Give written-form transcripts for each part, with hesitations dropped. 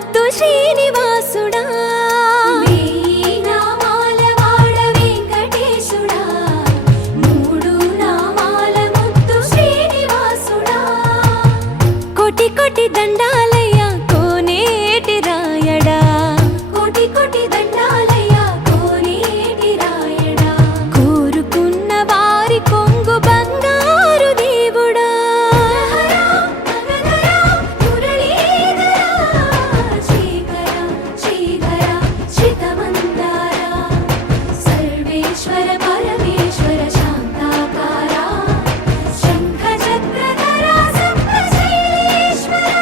ముద్దు శ్రీనివాసుడా వెయ్యి నామాల వాడ వెంకటేశుడా మూడు నామాల ముద్దు శ్రీనివాసుడా కోటి కోటి దండాలయ్యా కోనేటి రాయడా కోటి కోటి దండాలయ్యా కోనేటి రాయడా కోరుకున్న వారి కొంగు బంగారు దేవుడా సర్వేశ్వర పరమేశ్వర శాంతాకారా శంఖ చక్రధరా సప్తశైలేశ్వరా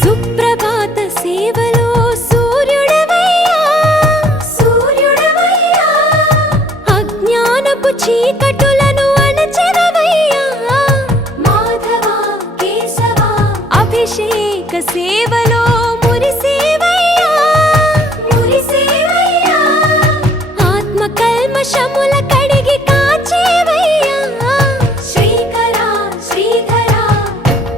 సుప్రభాత సేవలో సూర్యుడవయ్యా సూర్యుడవయ్యా అజ్ఞానపు చీకటులను అణచెదవయ్యా మాధవ కేశవ అభిషేక సేవలో మురిసేవయ్యా మురిసేవయ్యా ఆత్మ కల్మషముల కడిగి కాచేవయ్యా శ్రీకర శ్రీధర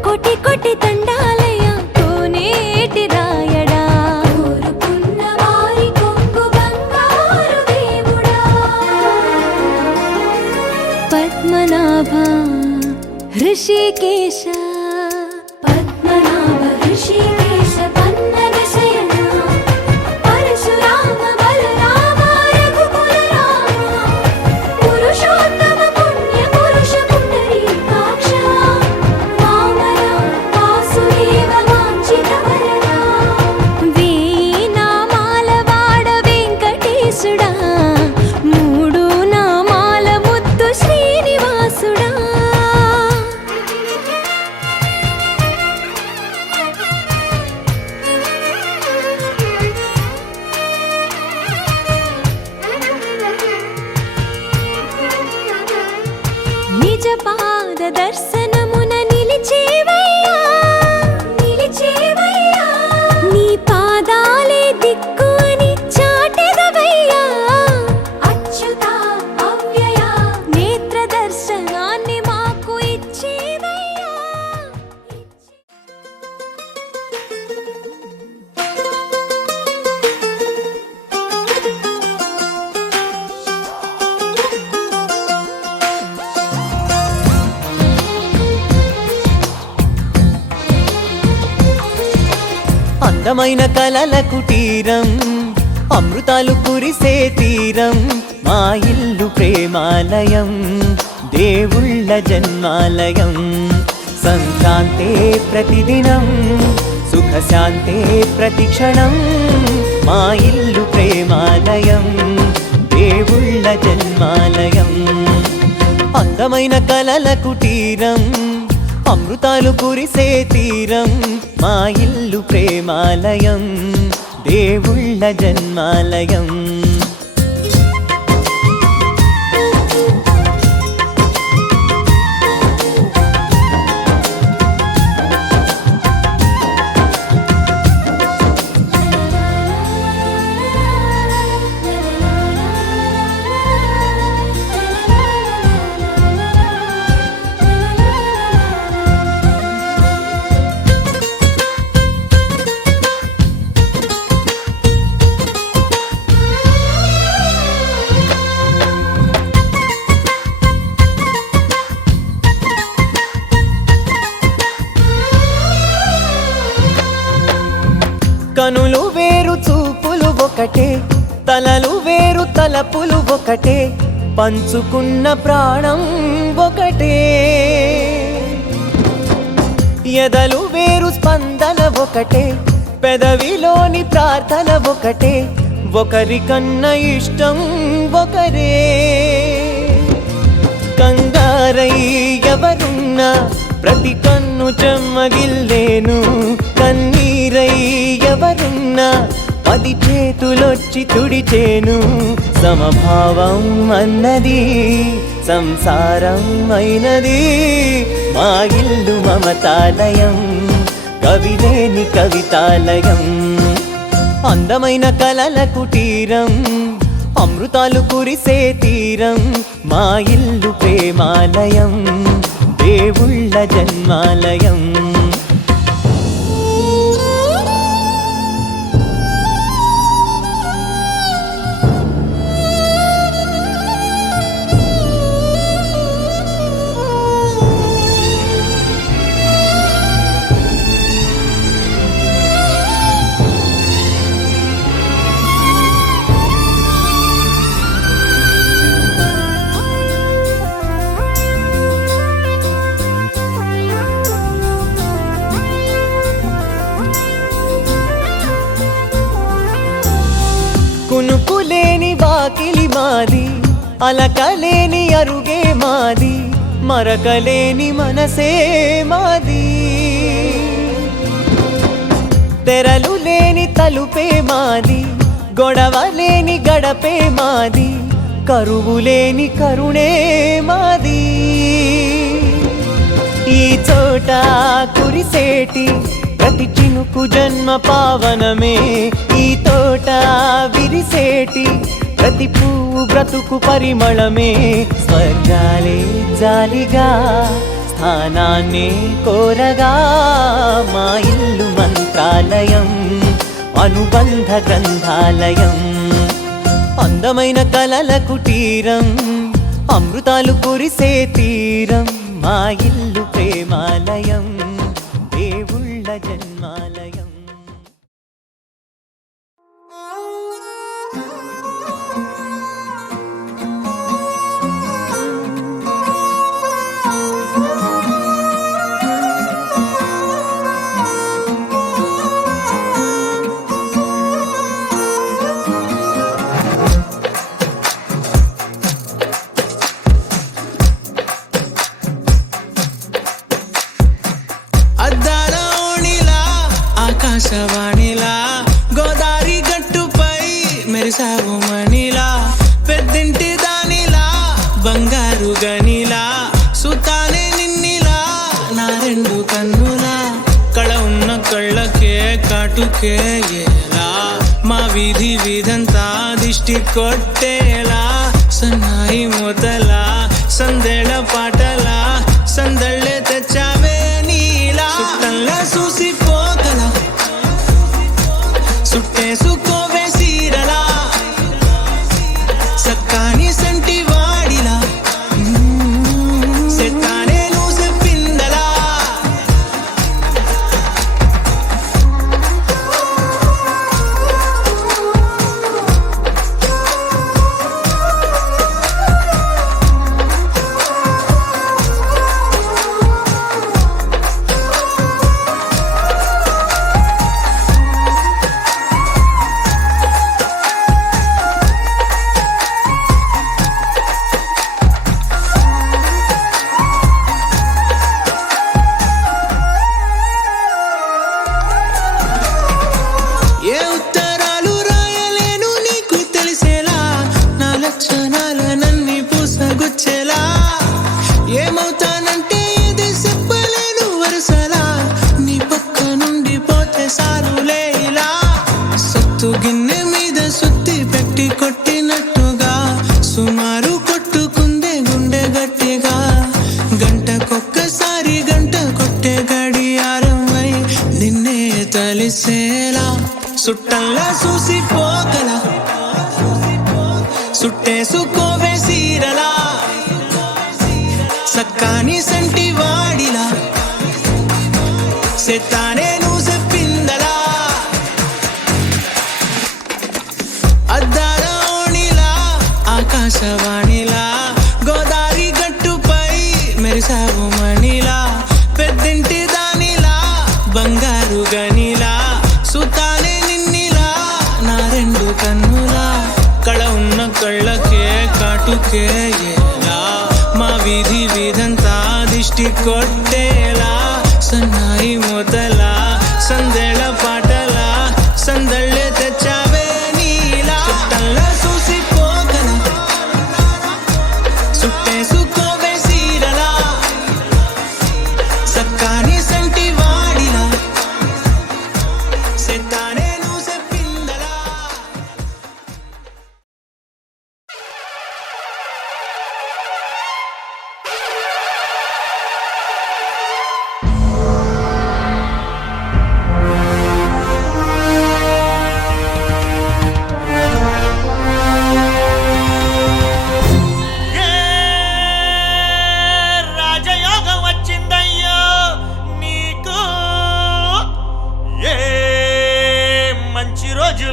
కోటి కోటి దండాలయ్యా కోనేటి రాయడా కోరుకున్న వారి కొంగు బంగారు దేవుడా పద్మనాభ హృషికేశ పద్మనాభ ఋషికేశ పన్నగ శయన పరశురామ బలరామ రఘుకుల రామ పురుషోత్తమ పుణ్య పురుష పుండరీకాక్ష వామన వాసుదేవ వాంఛిత వరదా వేయి నామాల వాడ వెంకటేశుడా మూడు నామాల ముద్దు శ్రీనివాసుడా నిజ పాద దర్శనమున నిలిచేవయ్యా నిలిచేవయ్యా నీ పాదాలే దిక్కు అని చాటెదవయ్యా అచ్యుత అవ్యయ నేత్ర దర్శనాన్ని మాకు ఇచ్చేవయ్యా అందమైన కలల కుటీరం అమృతాలు కురిసే తీరం మా ఇల్లు ప్రేమాలయం దేవుళ్ళ జన్మాలయం సంక్రాంతే ప్రతిదినం సుఖశాంతే ప్రతిక్షణం మా ఇల్లు ప్రేమాలయం దేవుళ్ళ జన్మాలయం అందమైన కలల కుటీరం అమృతాలు కురిసే తీరం మా ఇల్లు ప్రేమాలయం దేవుళ్ళ జన్మాలయం కనులు వేరు చూపులు ఒకటే తలలు వేరు తలపులు ఒకటే పంచుకున్న ప్రాణం ఒకటే ఎదలు వేరు స్పందన ఒకటే పెదవిలోని ప్రార్థన ఒకటే ఒకరికన్నా ఇష్టం ఒకరే కంగారై ఎవరున్నా ప్రతి కన్ను చెమ్మగిల్లేను కన్నీరై ఎవరున్నా 10 చేతులొచ్చి తుడిచేను సమభావం అన్నది సంసారం అయినది మా ఇల్లు మమతాలయం కవిలేని కవితాలయం అందమైన కలల కుటీరం అమృతాలు కురిసే తీరం మా ఇల్లు ప్రేమాలయం దేవుళ్ళ జన్మాలయం కునుకులేని వాకిలి మాది అలకలేని అరుగే మాది మరకలేని మనసే మాది తెరలు లేని తలుపే మాది గొడవలేని గడపే మాది కరువులేని కరుణే మాది ఈ చోట కురిసేటి ప్రతి చినుకు జన్మ పావనమే ఈ తోట విరిసేటి ప్రతి పువ్వు బ్రతుకు పరిమళమే స్వర్గాలే జాలిగా స్థానాన్ని కోరగా మా ఇల్లు మంత్రాలయం అనుబంధ గ్రంథాలయం అందమైన కలల కుటీరం అమృతాలు కురిసే తీరం మా ఇల్లు ప్రేమాలయం దేవుళ్ళ జన్మాలయం ఆకాశవాణిలా గోదారి గట్టుపై మెరిసావు మణిలా పెద్దింటి దానిలా బంగారు గనిలా సుతానే నిన్నిలా నా రెండు కన్నులా కళ ఉన్న కళ్ళకే కాటుకే ఎలా మా వీధి వీధంతా దిష్టి కొట్టేలా సన్నాయి మూతలా సందేళ పాటలా సందళ్ళే తెచ్చావే నీలా చుట్టంలా చూసిపోగలా సుట్టేసుకోవే సీరలా సక్కాని సంటి వాడిలా సెట్టానే నువ్వు చెప్పిందలా ఏ ఉత్తరాలు రాయలేను నీకు తెలిసేలా నా లక్షణాలనన్నీ పూసగుచ్చేలా ఏమవుతానంటే ఇది చెప్పలేను వరుసలా నీ పక్క నుండి పోతే సారులే ఇలా సత్తు గిన్నె మీద సుత్తి పెట్టి కొట్టినట్టుగా సుమారు కొట్టుకుందే గుండె గట్టిగా గంటకొక్కసారి గంట కొట్టే గడియారమై నిన్నే తలిసేలా సుట్టంలా చూసిపోగలా సుట్టేసుకోవే సీరలా సక్కాని సంటి వాడిలా సెత్తానే నువ్వు చెప్పిందలా అద్దాల ఓణిలా ఆకాశవాణిలా గోదారి గట్టుపై మెరిసావు మణిలా పెద్దింటి దానిలా బంగారు గనిలా సుతానే నిన్నిలా నా రెండు కన్నులా కళ ఉన్న కళ్ళకే కాటుకే ఎలా మా వీధి వీధంతా దిష్టి కొట్టేలా సన్నాయి మూతలా సందేళ పాటలా సందళ్ళే తెచ్చావే నీలా చుట్టంలా చూసిపోగలా సుట్టేసుకోవే సీరలా సక్కాని సంటి వాడిలా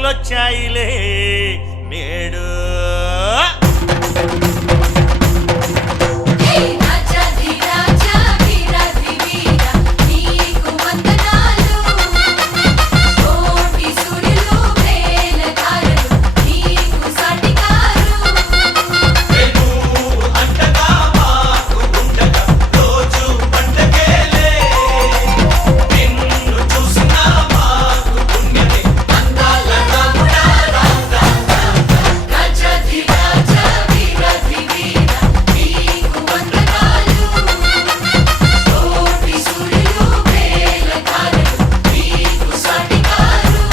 రోజులొచ్చాయిలే నేడు. హే రాజాధిరాజా వీరాధివీర నీకు వందనాలు కోటి సూర్యులు వేల తారలు నీకు సాటికారు రాజాధిరాజా వీరాధివీర నీకు వందనాలు కోటి సూర్యులు వేల తారలు నీకు సాటికారు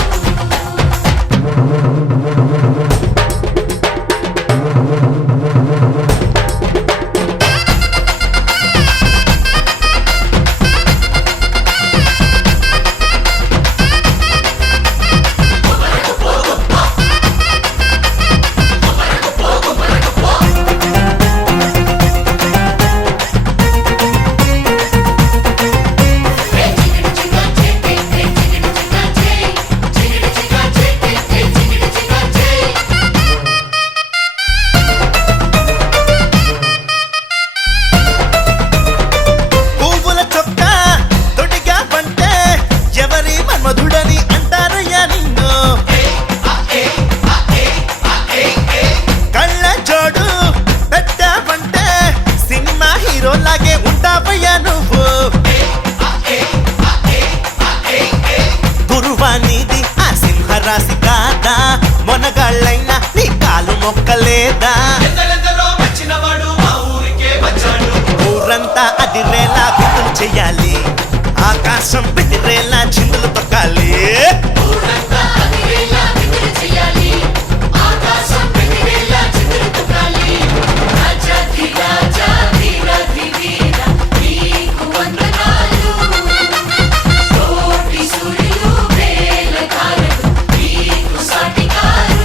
పువ్వుల చొక్క తొడిగా పంటే ఎవరి మన్మధుడని అంటారయ్యా నిన్ను. కళ్ళ జోడు పెట్టావంటే సినిమా హీరోలాగే ఉంటావయ్యా నువ్వు. గురువానిది ఆ సింహరాశి కాదా, మొనగాళ్ళైనా నీ కాలు మొక్కలేదా. ఊరంతా అదిరేలా విందులు చెయ్యాలి, ఆకాశం బెదిరేలా చిందులు తొక్కాలి. అదిరేలా విందులు చేయాలి ఆకాశం బెదిరేలా చిందులు తొక్కాలి రాజాధిరాజా వీరాధివీర నీకు వందనాలు కోటి సూర్యులు వేల తారలు నీకు సాటికారు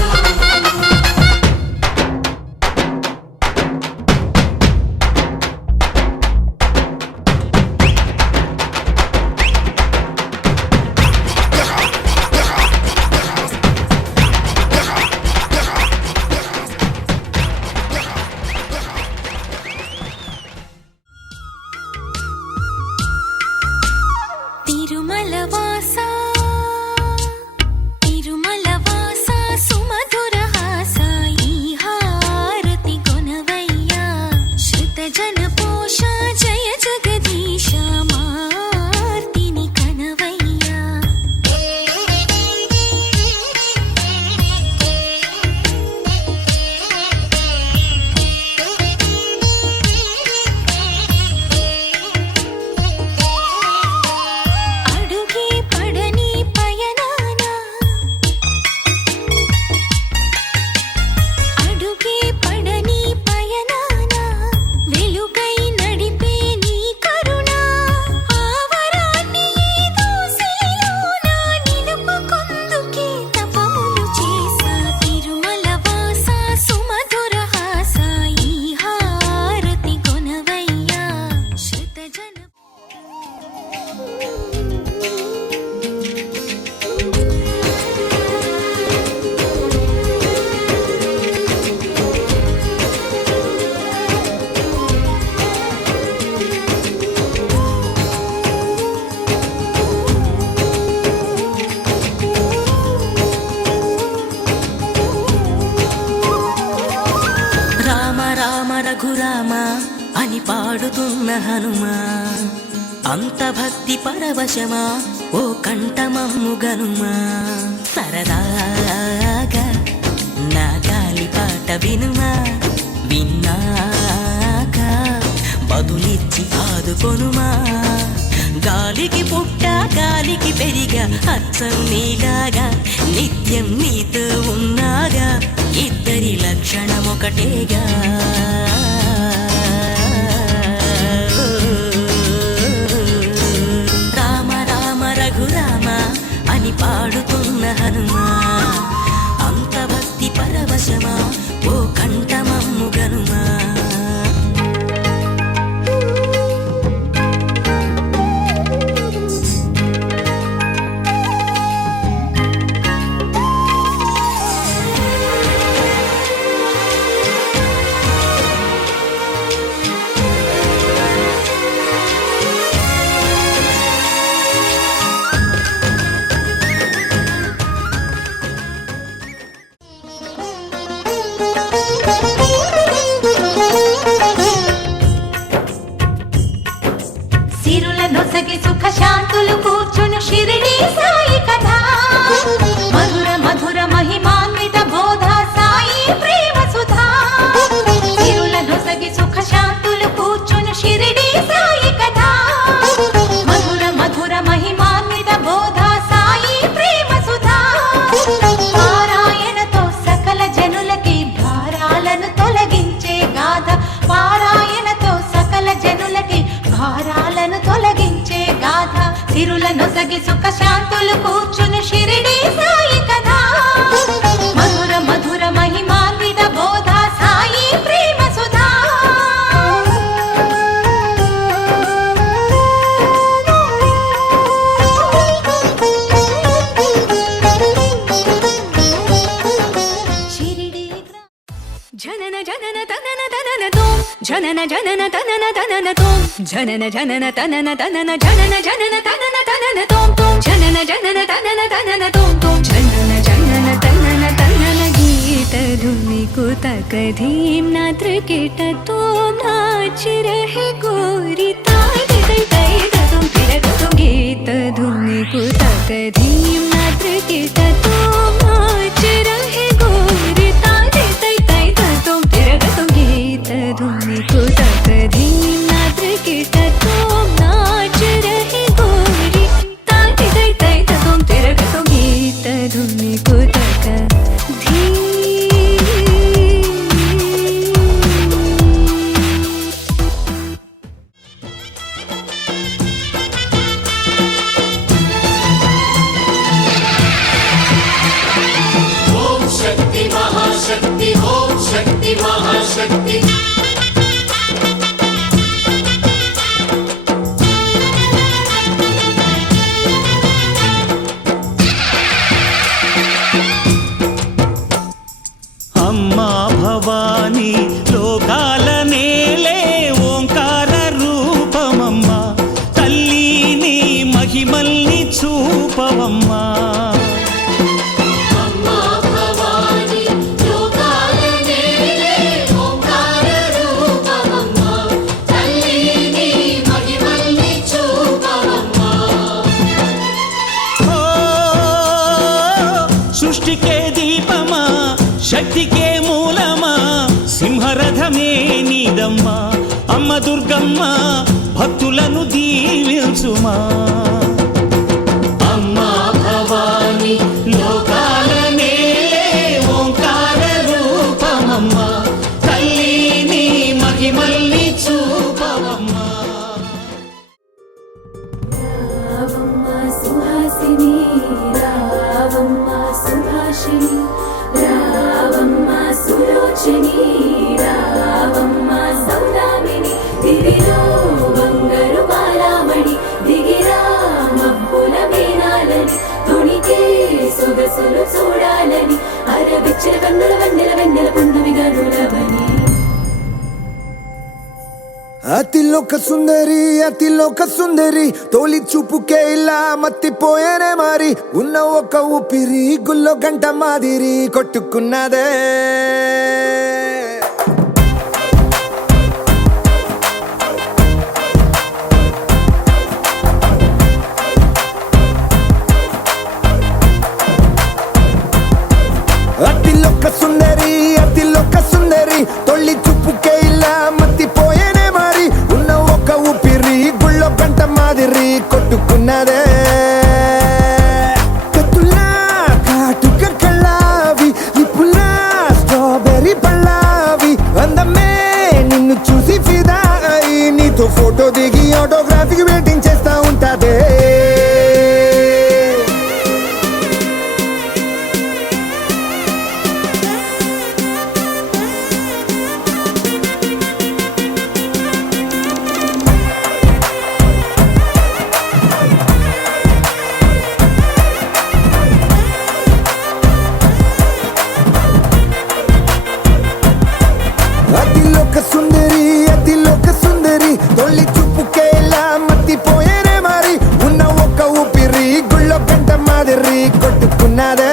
తిరుమల వాసా తిరుమల వాసా సుమధుర హాస ఈ హారతి కొనవయ్యా శృత జన పోష జయ జగదీశ మార్తిని కనవయ్యా అడుగే పడని పయనాన అడుగే పడని పయనాన వెలుగై నడిపే నీ కరుణ ఆవరాన్ని దోసిలోన నిలుపుకొందుకే తపములు చేసా తిరుమల వాస సుమధుర హాస ఈ హారతి కొనవయ్యా శృత జన రామ రామ రఘురామ అని పాడుతున్న హనుమా, అంత భక్తి పరవశమా ఓ కంఠమమ్ము గనుమా. సరదాగా నా గాలి పాట వినుమా, విన్నాక బదులిచ్చి ఆదుకొనుమా. గాలికి పుట్ట గాలికి పెరిగా అచ్చం నీలాగా నిత్యం నీతో ఉన్నాగా ఇద్దరి లక్షణం ఒకటేగా. రామ రామ రఘురామ అని పాడుతున్న హనుమా, అంత భక్తి పరవశమా ఓ కంఠమమ్ము గనుమా. నొసగి సుఖ శాంతులు కూర్చుని షిరిడి సాయి కథ మధుర మధుర మహిమాన్విత బోధ సాయి ప్రేమ సుధా జనన జనన తనన తనన తోం జనన జనన తనన తనన తోం జనన జనన తనన తనన జనన జనన తనన తనన తోం తోం జనన జనన తనన తనన తోం తోం జనన జనన తనన తనన గీత ధుని కుతక धीम नात्र कीट तोम नाच रहे गोरी ताई तई तई तुम तिरक तुम गीत धुनि कुतक धीम नात्र कीट तोम नाच रहे गोरी ताई तई तई तुम तिरक तुम गीत धुनि कुतक धीम नात्र कीट तोम नाच रहे गोरी ताई तई तई तुम तिरक तुम गीत धुनि कुतक धीम ఓం శక్తి మహాశక్తి ఓం శక్తి మహాశక్తి అమ్మా భవానీ లోకాల నేలే ఓంకార రూపమమ్మా తల్లి నీ మహిమల్ని చూపవమ్మా అమ్మా భవాని లోకాల నేలే ఓంకార రూపమమ్మా తల్లి నీ మహిమల్ని చూపవమ్మా ఓ సృష్టికే దీపమా శక్తికే మూలమా సింహరథమే నీదమ్మా అమ్మ దుర్గమ్మ భక్తులను దీవించుమా అమ్మా భవాని లోకాల నేలే ఓంకార రూపమమ్మా తల్లి నీ మహిమల్ని చూపవమ్మా రావమ్మ సుహాసిని రావమ్మ సుభాషిణి రావమ్మ సులోచని రావమ్మ సౌదామిని దివిలో బంగారు బాలామణి దిగిరా మబ్బుల మేనాలని తొణికే సొగసులు చూడాలని అరవిచ్చల కన్నుల వెన్నెల వెన్నెల పున్నమి గనులవని అతిలోక సుందరి తోలి చూపుకే ఇలా మత్తిపోయేనే మారి ఉన్న ఒక ఊపిరి గుల్లో గంట మాదిరి కొట్టుకున్నదే అతిలోక సుందరి తొలి చూపుకే ఇలా మత్తిపోయేనే మారి ఉన్న ఒక ఊపిరి గుళ్ళో గంట మాదిరి కొట్టుకున్నదే కత్తులా కాటుక కళ్ళావి ఇప్పులా స్ట్రాబెర్రీ పళ్ళావి అందమే నిన్ను చూసి ఫిదా అయి నీతో ఫోటో దిగి ఆటోగ్రాఫీకి వెయిటింగ్ చేస్తా ఉంటాదే అతిలోక సుందరి తొలి చూపుకే ఇలా మత్తిపోయేనే మారి ఉన్న ఒక ఊపిరి గుళ్ళో గంట మాదిరి కొట్టుకున్నదే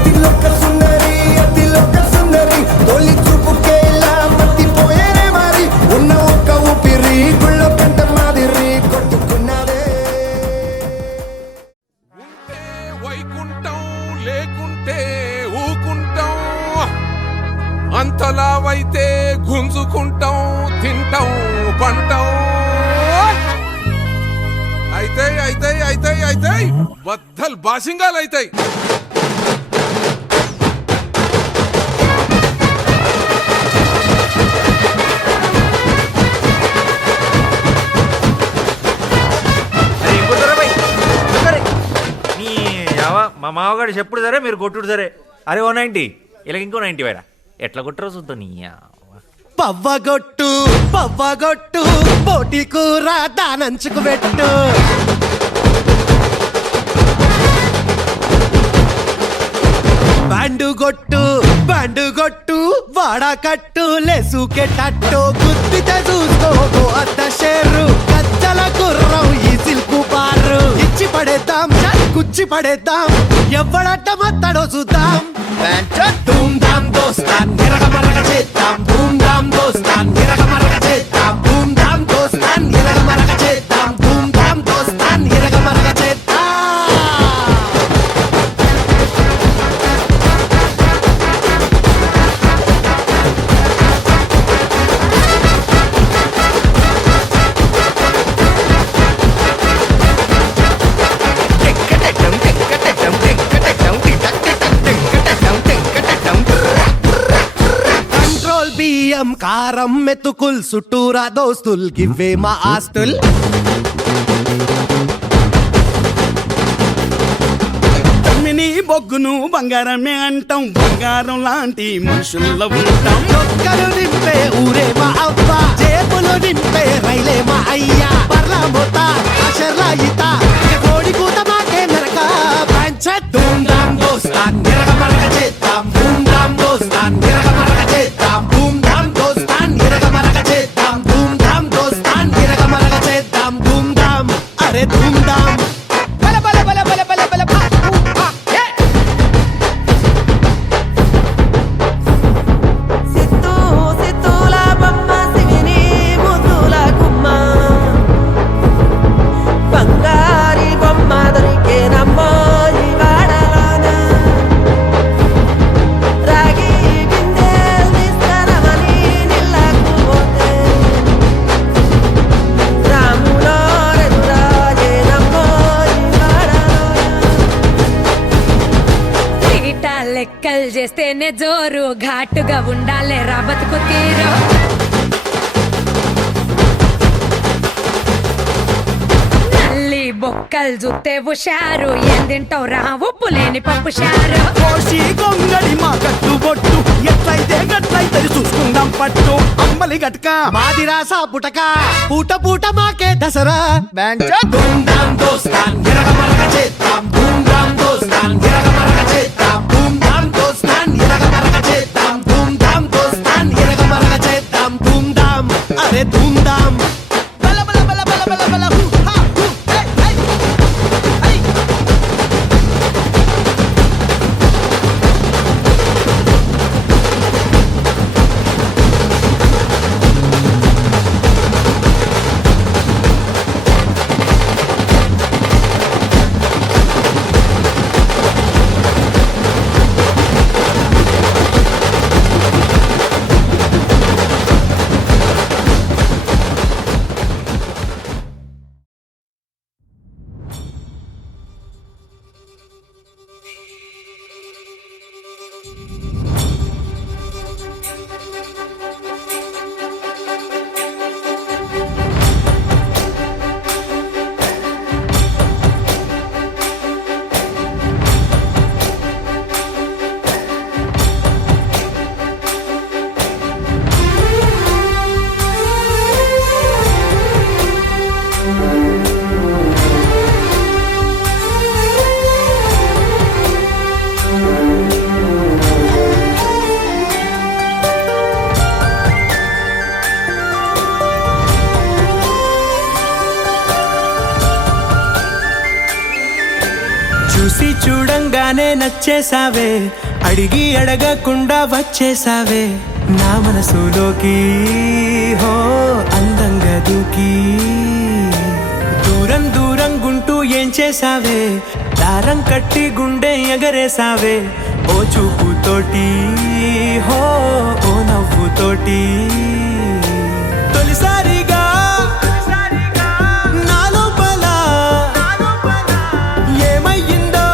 అతిలోక సుందరి అతిలోక సుందరి తొలి చూపుకే ఇలా మత్తిపోయేనే మరి ఉన్న ఒక్క ఊపిరి గుళ్ళో గంట మాదిరి కొట్టుకున్నదే వైకుంఠం లేకుంటే ఊకుంటాం అంతలావైతే గుంజుకుంటాం తింటాం పంటాం అయితే బద్దల్ బాసింగాలు అయితాయి మా మామగారు చెప్పుడు సరే మీరు కొట్టుడు సరే అరే 190 ఇలా ఇంకో 90 వేరా ఎట్లా కొట్టరో చూద్దాం నీ పవ్వగొట్టు పోటీ కూర దానంచుకు పెట్టు బ్యాండు గొట్టు వాడకట్టు లేసుకెట్టట్టు గుద్దితే చూసుకో అద్ద షేరు గజ్జల గుర్రం ఈ సిల్కు బారు ఇచ్చి పడేద్దాం కుచ్చి పడేద్దాం ఎవడట్ట మత్తడో చూద్దాం ధూమ్ ధామ్ దోస్తాన్ ఎరగ మరగ చేద్దాం ధూమ్ ధామ్ దోస్తాన్ ఎరగ మరగ చేద్దాం ధూమ్ ధామ్ దోస్తాన్ ఎరగ మరగ చేద్దాం ధూమ్ ధామ్ దోస్తాన్ ఎరగ మరగ చేద్దాం కంట్రోల్ బియ్యం కారం మెతుకుల్ చుట్టూరా దోస్తుల్ గివ్వే మా ఆస్తుల్ తమ్మిని బొగ్గును బంగారమే అంటాం బంగారం లాంటి మనుషుల్లో ఉంటాం ఒక్కరు నింపే ఊరే మా అవ్వ జేబులు నింపే రైలే మా అయ్యా పర్లా మోత అషర్లా ఈత కోడి కూత మాకే నరక పంచత్ ధూమ్ ధామ్ దోస్తాన్ ఎరగ మరగ చేద్దాం ధూమ్ ధామ్ దోస్తాన్ ఎరగ మరగ చేద్దాం ధూమ్ ధామ్ దోస్తాన్ ఎరగ మరగ చేద్దాం ధూమ్ ధామ్ దోస్తాన్ ఎరగ మరగ చేద్దాం ధూమ్ ధామ్ అరే ధూమ్ ధామ్ బల బల బల బల బల బల భా భా హే సిత్తుల బొమ్మ శివిని ముద్దుల గుమ్మ బంగారి బొమ్మ దొరికేనమ్మో ఈ వాడలోన రాగి బిందెలు తీసుకురమని నిల్లకు పోతే రాములో రెదురాజేనమ్మో ఈ వాడలోన తీటా లెక్కలు చేస్తేనే జోరు ఘాటుగా ఉండాలే రా బతుకు తీరు నల్లి బొక్కలు చూస్తే హుషారు ఏం తింటావు రా ఉప్పు లేని పప్పు షారు కోసి గొంగడి మా కట్టుబొట్టు ఎట్లయితే గట్లయితే చూసుకుందాం పట్టు అమ్మలి గట్క మాదిరాసా పుటక పూట పూట మాకే దసరా ధూమ్ ధామ్ దోస్తాన్ ఎరగ మరగ చేద్దాం ధూమ్ ధామ్ దోస్తాన్ ఎరగ మరగ చేద్దాం ధూమ్ ధామ్ దోస్తాన్ ఎరగ మరగ చేద్దాం ధూమ్ ధామ్ దోస్తాన్ ఎరగ మరగ చేద్దాం ధూమ్ ధామ్ అరే ధూమ్ ధామ్ బల బల బల బల బల బల హూ హా హూ హే హే హై చూడగానే నచ్చేసావే, అడిగి అడగకుండా వచ్చేసావే నా మనసులోకి, హో అందంగా దూకి. దూరం దూరం గుంటూ ఏం చేసావే, దారం కట్టి గుండె ఎగరేసావే ఓ చూపుతోటి, హో ఓ నవ్వుతోటి. తొలిసారిగా నా లోపల ఏమయ్యిందో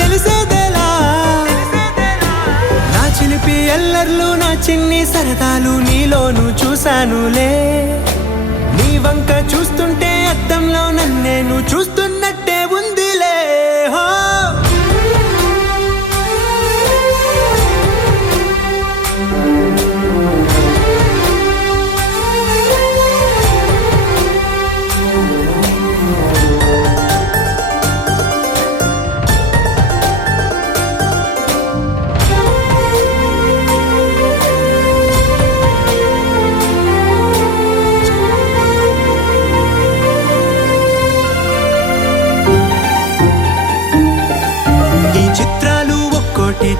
తెలిసేదేలా. నా చిలిపి ఎల్లర్లు నా చిన్ని సరదాలు నీలోను చూశానులే. నీ వంక చూస్తుంటే అద్దంలో నన్నేను చూస్తున్నట్టే ఉందిలే. హో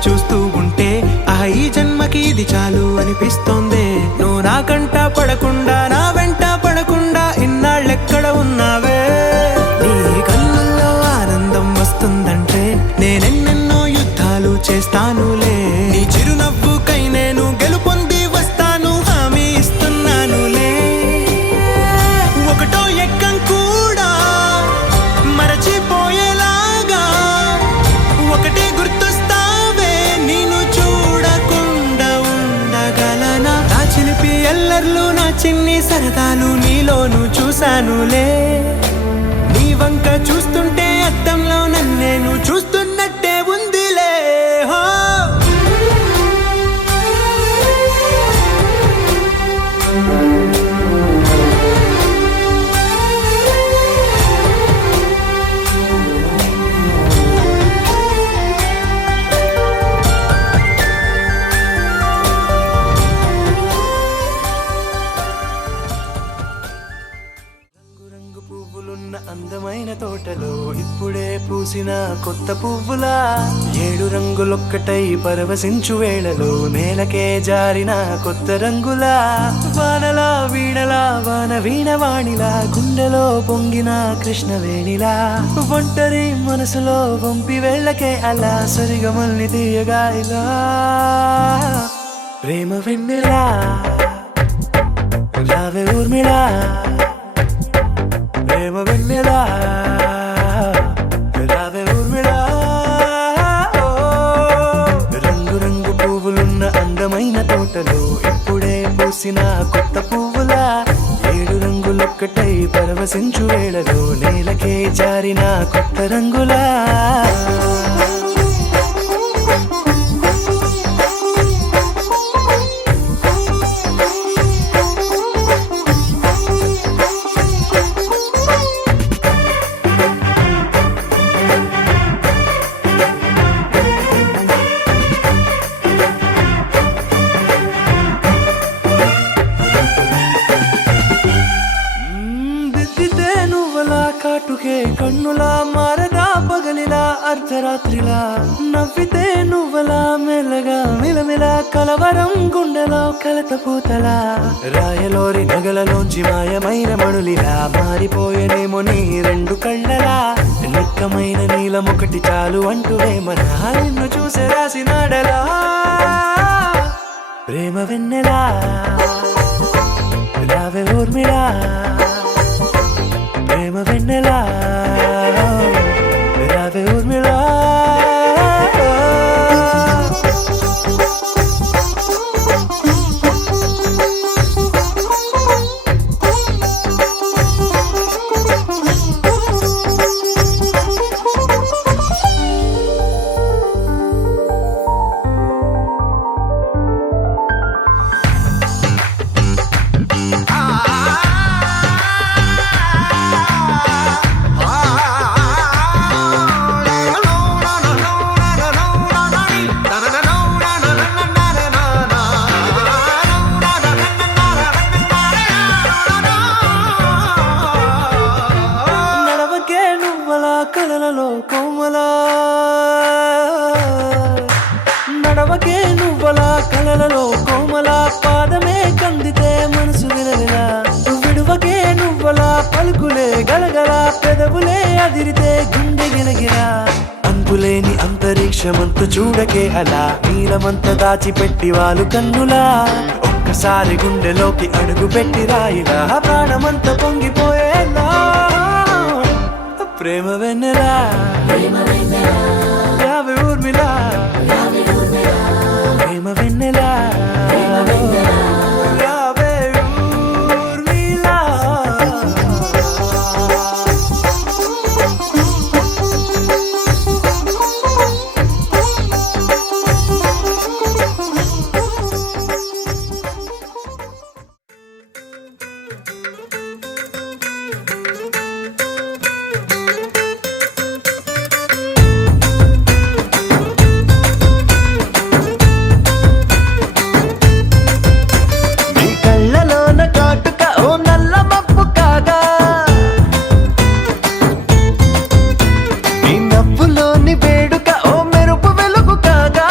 చూస్తూ ఉంటే ఈ జన్మకి ఇది చాలు అనిపిస్తోంది. నువ్వు నా కంట పడకుండా నా వెంట పడకుండా ఇన్నాళ్ళెక్కడ ఉన్నావే. నీ కళ్ళల్లో ఆనందం వస్తుందంటే నేనెన్నెన్నో యుద్ధాలు చేస్తానులే. నీ చిరునవ్వుకై నేను గెలుపొంది వస్తాను హామీ ఇస్తున్నానులే. ఒకటో ఎక్కం కూడా మరచిపోయేలాగా ఒకటే గుర్తొస్తావే, నేను చూడకుండా ఉండగలనా. నా చిలిపి ఎల్లర్లు నా చిన్ని సరదాలు నీలోను చూశానులే. నీ వంక చూస్తుంటే అద్దంలో నన్నేను చూస్తున్నట్టే ఉందిలే. హో అందమైన తోటలో ఇప్పుడే పూసిన కొత్త పువ్వులా, 7 రంగులొక్కటై పరవశించు వేళలో నేలకే జారిన కొత్త రంగులా. వానలా వీణలా వాన వీణవాణిలా గుండెలో పొంగిన కృష్ణవేణిలా. ఒంటరి మనసులో వంపి వెళ్ళకే అలా సరిగమల్ని తీయగా ఇలా. ప్రేమ వెన్నెలా రావే ఊర్మిళా, ప్రేమ వెన్నెలా రావే ఊర్మిళా. రంగు రంగు పువ్వులున్న అందమైన తోటలో ఇప్పుడే పూసిన కొత్త పువ్వులా, 7 రంగులొక్కటై పరవశించు వేళలో నేలకే జారిన కొత్త రంగులా. కాటుకే కన్నులా మారగా పగలిలా అర్ధరాత్రిలా. నవ్వితే నువ్వలా మెల్లగా మిలమిలా కలవరం గుండెలో కలతపూతలా. రాయలోరి నగలలోంచి మాయమైన మణులిలా మారిపోయేనేమో నీ 2 కళ్ళలా. నిక్కమైన నీలమొకటి చాలు అంటూ వేమన నిన్ను చూసే రాసినాడలా. ప్రేమ వెన్నెలా రావే ఊర్మిళా, ప్రేమ వెన్నెలా రావే ఊర్మిళా. కలలలో కోమల పాదమే కందితే మనసు విలవిలా విడువకే నువ్వలా పలుకులే గలగల పెదవులే అదిరితే గుండె గిలగిలా అంతులేని అంతరిక్షమంతు చూడకే అలా నీలమంత దాచిపెట్టి వాళ్ళు కన్నులా ఒక్కసారి గుండెలోకి అడుగు పెట్టి రాయిలా ప్రాణమంత పొంగిపోయేలా ప్రేమ వెన్నెలా యావే ఊర్మిలా ప్రేమ వెన్నెలా యావే ఊర్మిళ. నీ కళ్ళలోన కాటుక ఓ నల్ల మబ్బు కాగా నీ నవ్వులోని వేడుక ఓ మెరుపు వెలుగు కాగా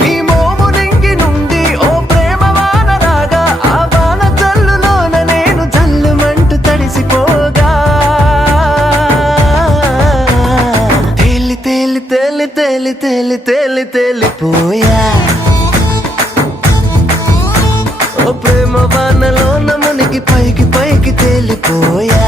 నీ మోము రింగి నుండి ఓ ప్రేమ వాన రాగా ఆ వాన జల్లులోన నేను జల్లుమంటూ తడిసిపోగా తేలి తేలి తేలి తేలి తేలి తేలి తేలిపోయా ఓ ప్రేమ వానలోన మునిగి పైకి పైకి తేలిపోయా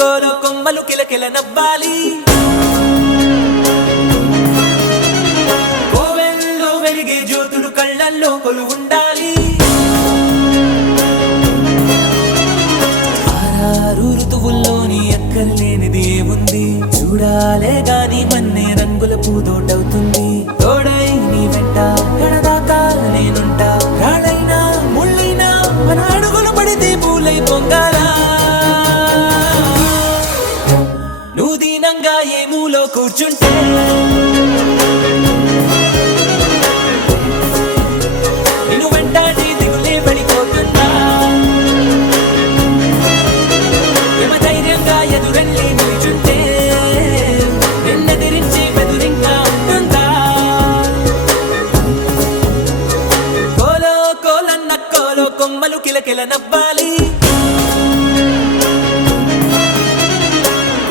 నక్కోలో కొమ్మలు కిలకిల నవ్వాలి కోవెల్లో వెలిగే జ్యోతులు కళ్ళల్లో కొలు ఉండాలి ఆరారు ఋతువుల్లోని ఎక్కర్లేనిది ఏముంది చూడాలే గాని మన్నే రంగుల పూతోటవుతుంది తోడై నీ వెంట గడదాకా నేనుంటా రాళ్ళైనా ముళ్ళైనా మన అడుగులు పడితే పూలై పొంగాలా నువ్వు దీనంగా ఏ మూలో కూర్చుంటే నిన్ను వెంటాడి దిగులే పడిపోతుందా యమ ధైర్యంగా ఎదురెళ్ళి నిల్చుంటే నిన్నెదిరించి బెదురింకా ఉంటుందా కోలో కోలన్న కోలో కొమ్మలు కిలకిల నవ్వాలి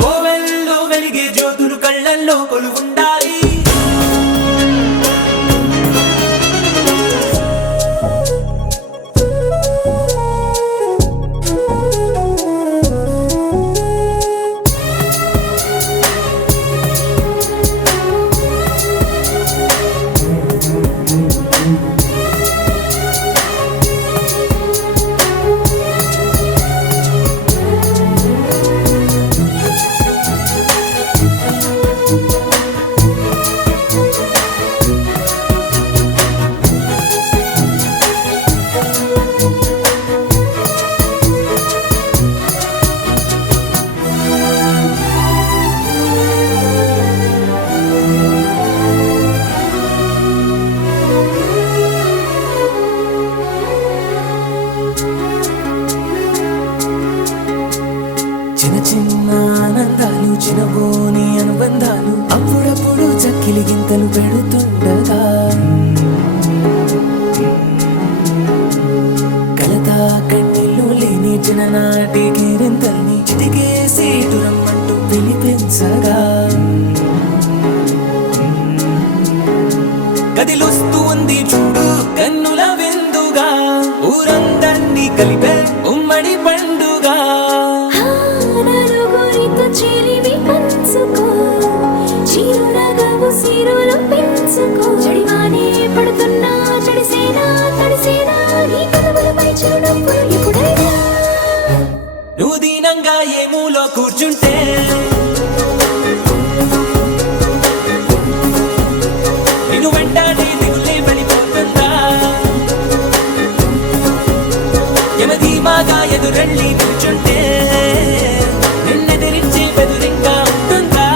కోవెల్లో వెలిగే జ్యోతులు కళ్ళల్లో కొలు ఉండాలి చిన్న చిన్న ఆనందాలు చిన్నబోని అనుబంధాలు అప్పుడప్పుడు చక్కిలి గింతలు పెడుతుండగా కలతా కన్నీళ్ళు లేని చిన్ననాటి కేరింతల్ని చిటికేసి రమ్మంటూ పిలిపించగా గదిలొస్తూ ఉంది చూడు కన్నుల విందుగా ఊరందర్నీ కలిపే ఉమ్మడి పండుగ నలుగురితో చెలిమి పంచుకో చిరునగవు సిరులు పెంచుకో చెడివానే పడుతున్నా చెడిసేనా తడిసేనా నీ కదవులపై చిరునవ్వులు ఎప్పుడైనా నువ్వు దీనంగా ఏ మూలో కూర్చుంటే నిన్ను వెంటాడి దిగులే పడిపోతుందా యమధీమాగా ఎదురెళ్ళి కూర్చుంటే నిన్నెదిరించి బెదురింకా ఉంటుందా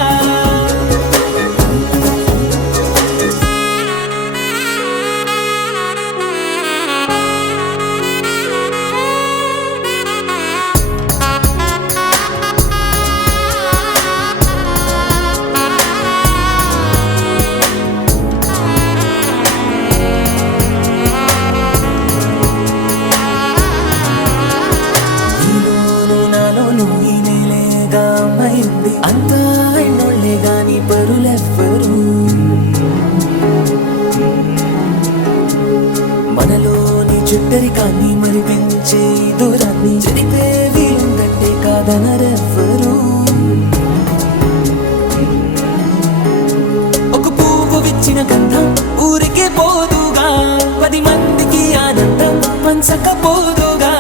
నీలోను నాలోను ఈ నేలేగా అమ్మాయింది అంతా ఎన్నోళ్లే గాని పరులెవ్వరు మనలోని చుట్టరికాన్ని మరి పెంచే ఈ దూరాన్ని చెడిపే వీలుందంటే కాదనరెవ్వరు ఒక పువ్వు విచ్చిన గంధం ఊరికే పోదుగా 10 మందికి ఆనందం పంచకపోదుగా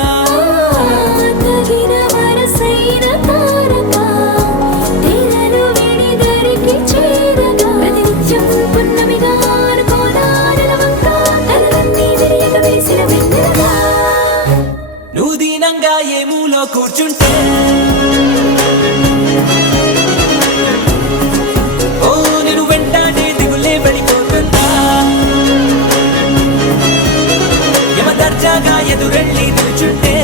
తగిన వరసైన తారక తెరలు విడిదరికి చేరగా ప్రతినిత్యం పున్నమిగా అనుకోదా నెలవంక తలలన్నీ విరియక వేసిన వెన్నెలగా నువ్వు దీనంగా ఏ మూలో కూర్చుంటే ఓ నేను వెంటాడే దిగులే పడిపోతుందా యమ దర్జాగా ఎదురెళ్ళి నిల్చుంటే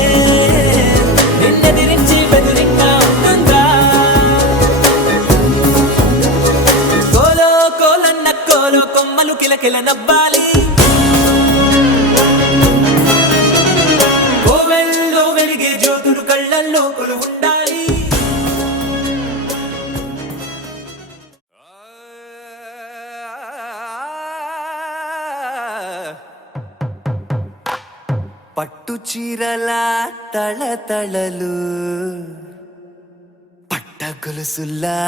నిన్నెదిరించి బెదురింకా ఉంటుందా కోలో కోలన్న కోలో కొమ్మలు కిలకిల నవ్వాలి కోవెల్లో వెలిగే జ్యోతులు కళ్ళల్లో కొలు ఉండాలి పట్టు చీరల తళతళలు కొలుసుల్లా